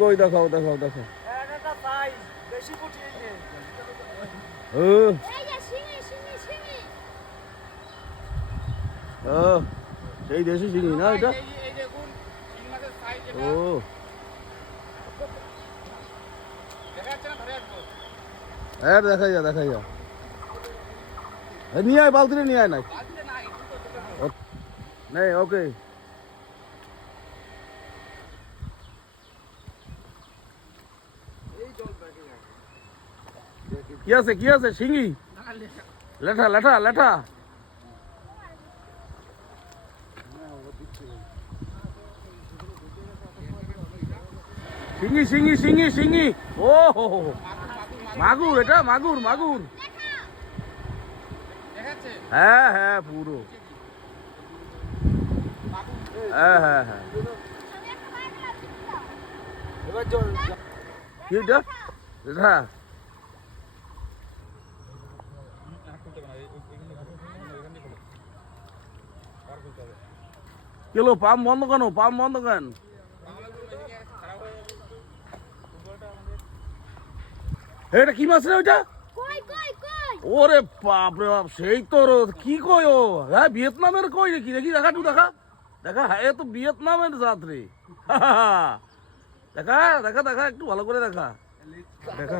কই দেখাও দেখাও দেখাও। একটা সাইজ বেশি পুঁটি এই যে। ও এই যে শিঙি শিঙি শিঙি। ও সেই দেশি শিঙি না এটা? এই দেখুন শিং মাছের সাইজ এটা। ও দেখা যাচ্ছে না, ধরে আসবো। হ্যাঁ দেখাই যা দেখাই যা। নিয়ে আয় বালতিটা নিয়ে আয় নাই বাজতে নাই, দুটো নেই ওকে। এই জল ব্যাগে যায়। কি আছে শিঙি? লেঠা লেঠা লেঠা। শিঙি শিঙি শিঙি শিঙি। ও হো হো হো। মাগুর, এটা মাগুর মাগুর। দেখাচ্ছে হ্যাঁ হ্যাঁ পুরো। হ্যাঁ হ্যাঁ হ্যাঁ। এবার জল কি এটা? লেঠা। কেলো পাম্প বন্ধ কেন? পাম্প বন্ধ কেন? এটা কি মাছ রে ওইটা? কই কই কই। ওরে বাপ রে বাপ, সেই তো কি কই ও? হ্যাঁ ভিয়েতনামের কই দেখি দেখি দেখা তুই দেখা দেখা। হ্যাঁ এ তো ভিয়েতনামের জাত রে। দেখা দেখা দেখা একটু ভালো করে দেখা দেখা।